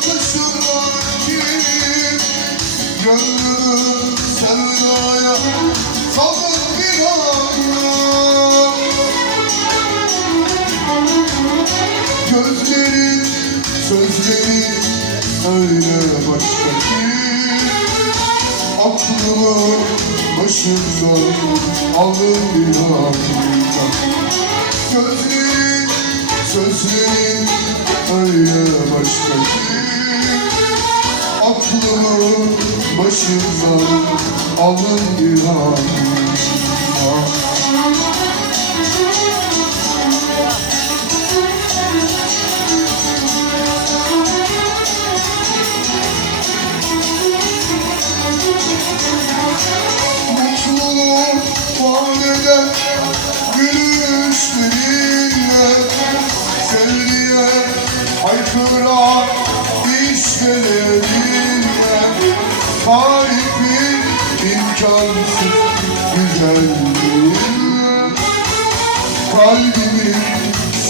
bakışından ki Gönlümün sevdaya Sabır bir anlam Gözlerin, sözlerin Öyle başka ki Aklımı başımdan Aldın bir anlam Gözlerin, sözlerin öyle başka Aklımı başımdan alın bir anda Mutluluk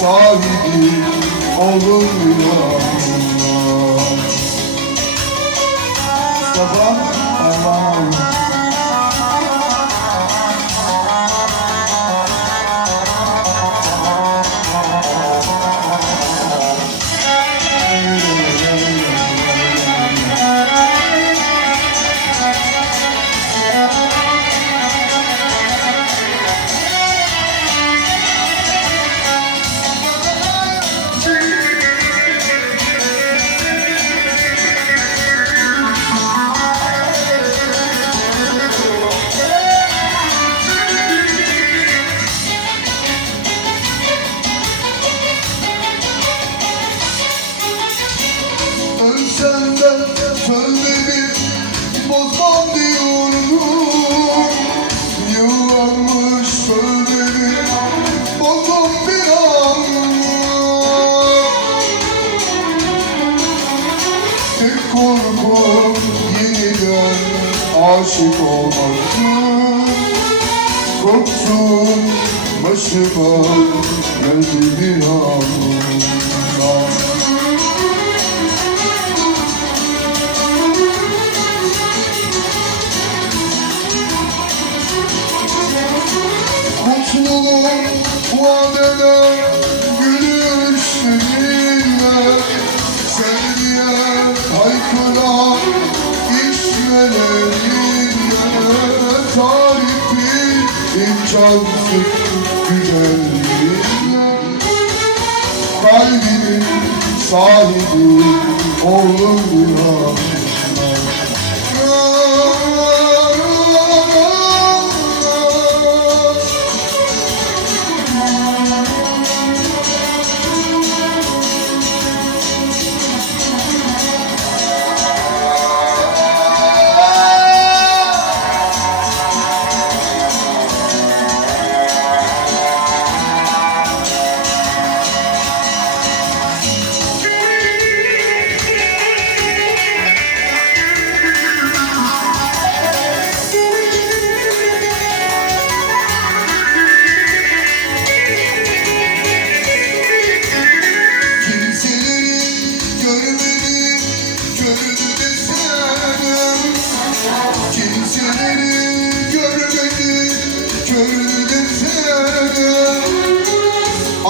sahibi olun ya. Mustafa Allah'ım korkum yeniden aşık olmaktı Korktum başıma geldi bir anda Kalbimin sahibi oldum ya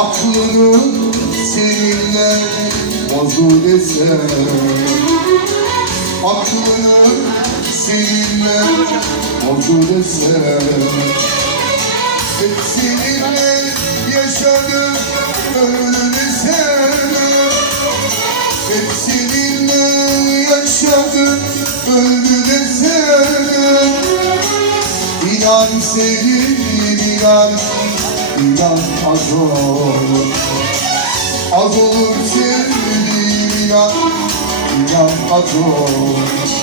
Aklını seninle bozdu desem Aklını seninle bozdu desem hep seninle yaşadım öyle desem Hep seninle yaşadım desem İnan sevgilim inan İnan az olur. Az olur sevdiğim inan İnan az olur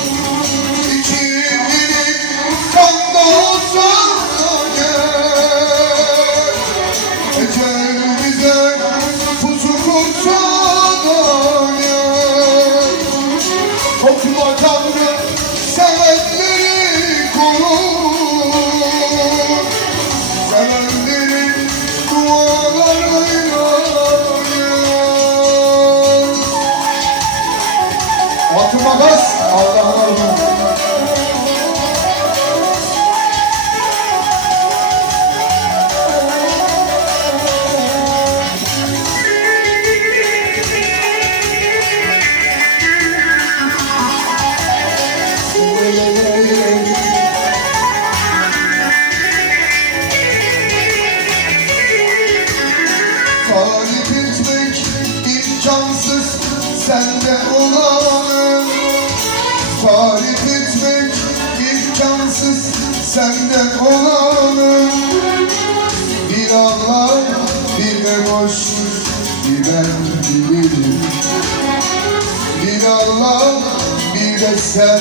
Fatuma Gaz Allah'ın olsun. Talip etmek imkansız sende olanı Tarif etmek imkansız sende olanı Bir Allah bir de boş bir ben bilirim Bir Allah bir de sen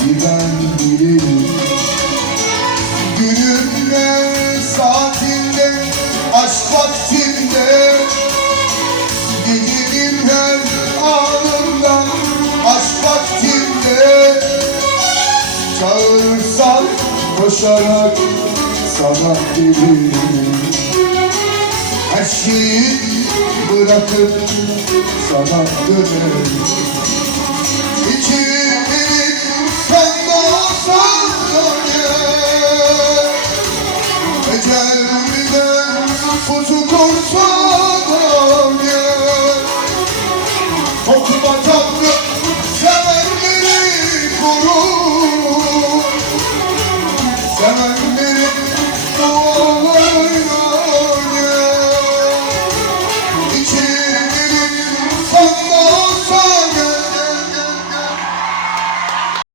bir ben bilirim Günümde saatim koşarak sana gelirim Her şeyi bırakıp sana dönerim Come on.